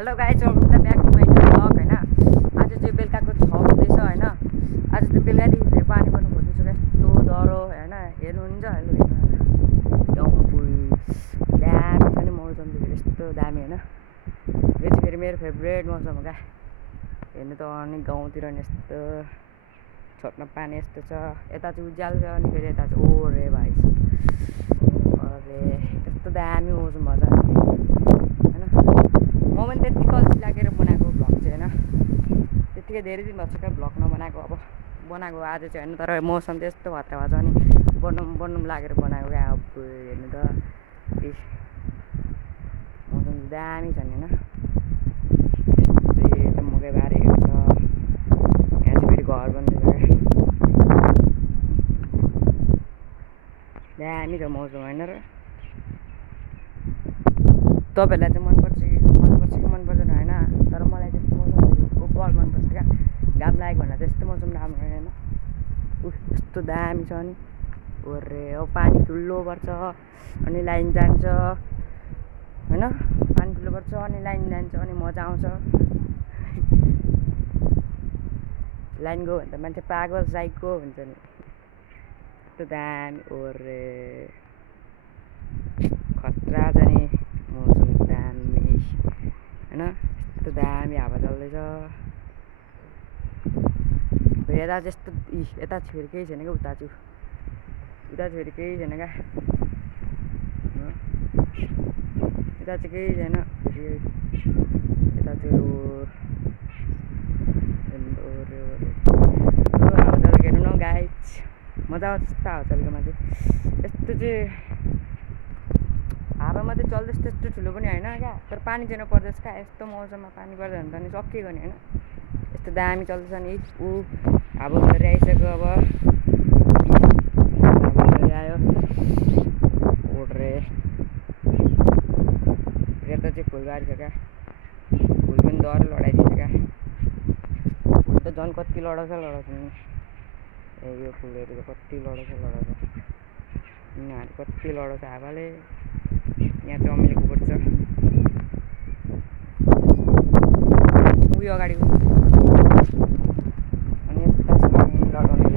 Hello guys, welcome the back to my blog होइन। आज चाहिँ बेलुकाको 6 बज्दैछ होइन। आज चाहिँ बेलुकादेखि फेरि पानी पर्नु खोज्दैछ। यस्तो डह्रो होइन, हेर्नुहुन्छ अहिले गाउँमा फुल दामी छ नि मौसम चाहिँ फेरि यस्तो दामी होइन। यो चाहिँ फेरि मेरो फेभरेट मौसम हो क्या हेर्नु त। अनि गाउँतिर नि यस्तो छोड्न पानी यस्तो छ, यता चाहिँ उज्यालो छ अनि फेरि यता चाहिँ ओरे भाइ अरे त्यस्तो दामी मौसम भन्छ होइन। म पनि त्यत्तिकै अल्छी लागेर बनाएको भ्लग चाहिँ होइन, त्यत्तिकै धेरै दिन भएको छ क्या भ्लग नबनाएको। अब बनाएको आज चाहिँ होइन, तर मौसम चाहिँ यस्तो खतरा भएको छ अनि बनाउनु लागेर बनाएको क्या। अब हेर्नु त मौसम दामी छ नि होइन। यस्तो चाहिँ यता मकै बारीहरू छ, यहाँ चाहिँ फेरि घर बन्दैछ क्या। दामी छ मौसम होइन र। तपाईँहरूलाई चाहिँ मनपर्छ कि मन पर्दैन होइन, तर मलाई त्यस्तो मौसमहरू बहुत मनपर्छ क्या। घाम लागेको भन्दा त्यस्तो मौसम राम्रो होइन। यस्तो दामी छ नि ओरे। अब पानी ठुलो पर्छ अनि लाइन जान्छ होइन, पानी ठुलो पर्छ अनि लाइन जान्छ अनि मजा आउँछ। लाइन गयो भने त मान्छे पागल साइको हुन्छ नि। यस्तो दामी ओरे खतरा छ नि मौसम दामी होइन। यस्तो दामी हावा चल्दैछ। यता त्यस्तो यता चाहिँ फेरि केही छैन क्या। उता चाहिँ फेरि केही छैन क्या। यता चाहिँ केही छैन फेरि। यता चाहिँ हावा चलेको हेर्नु न गाइज, मजा आउँछ त्यस्तो हावा चलेकोमा चाहिँ। यस्तो चाहिँ हावा मात्रै चल्दैछ, त्यस्तो ठुलो पनि होइन क्या, तर पानी चाहिँ नपर्दैछ क्या। यस्तो मौसममा पानी पर्दैन भने त अनि सकिएको नि होइन। यस्तो दामी चल्दैछ नि। हावा फेरि आइसक्यो। अब हावा फेरि आयो ओड्रे। यता चाहिँ फुलबारी छ क्या, फुल पनि डर लडाइदिन्छ क्या। फुल त झन् कति लडाउँछ नि। ए यो फुलहरू त कति लडाउँछ यिनीहरू कति लडाउँछ हावाले। यहाँ चमेली कुकुर छ, उयो अगाडि अनि यता लडाउने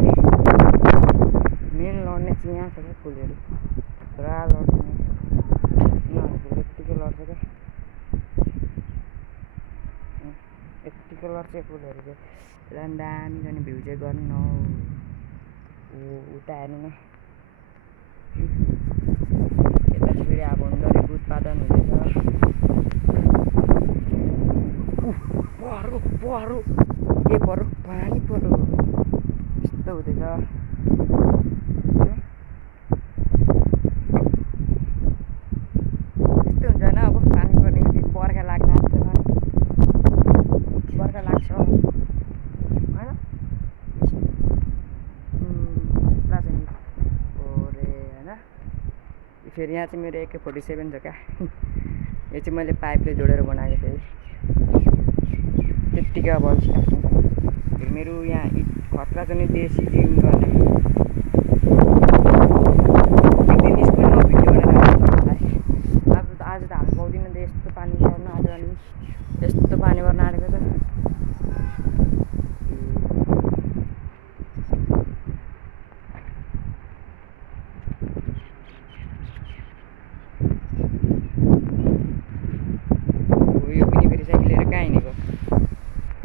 मेन लड्ने चाहिँ यहाँ छ क्या। फुलहरू पुरा लड्छ यिनीहरू फुल यत्तिकै लड्छ क्या, यत्तिकै लड्छ फुलहरू चाहिँ। झन् दामी छ नि। भ्यू चाहिँ गर्नु न उता हेर्नु न। यता चाहिँ फेरि अब हुँदो उत्पादन हुँदैछ। पह्रो के पऱ्यो, पानी पऱ्यो यस्तो हुँदैछ। यस्तो हुन्छ होइन। अब पानी पर्ने बित्तिकै बर्खा लाग्न आँट्छ, बर्खा लाग्छ होइन। पुरा छ नि ओरे होइन। फेरि यहाँ चाहिँ मेरो AK-47 छ क्या। यो चाहिँ मैले पाइपले जोडेर बनाएको थिएँ त्यत्तिकै। अब अल्छी लाग्छ फेरि मेरो यहाँ खतरा छ नि देशी जिम गर्ने। एक दिन स्कुलमा भिडियो बनाएर हाल्छु तपाईँलाई। अब त आज त हाल्नु पाउँदिनँ त, यस्तो पानी पर्न आँट्यो अनि यस्तो पानी पर्न आँटेको छ। यो पनि फेरि साइकल लिएर कहाँ हिँडेको,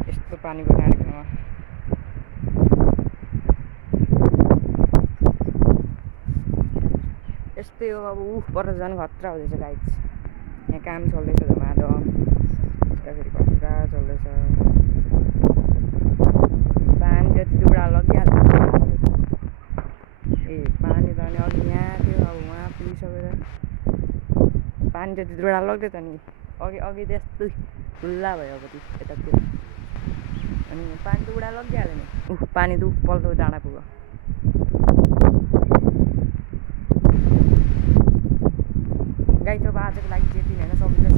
यस्तो पानी पर्न आँटेकोमा। यस्तै हो अब पर झन् खतरा हुँदैछ गाइज। यहाँ काम चल्दैछ धमाधम, यता फेरि खतरा चल्दैछ। पानी जति दुरा लगिहाल्छ। ए पानी त अनि अघि यहाँ थियो, अब उहाँ पुगिसकेर पानी जति दुरा लग्दै त नि अघि त्यस्तो खुल्ला भयो। अब यतातिर अनि पानी त उडा लगिहाल्यो नि। पानी त पल्लो डाँडा पुग्यो। गाइज अब आजको लागि त्यति नै होइन। सबैलाई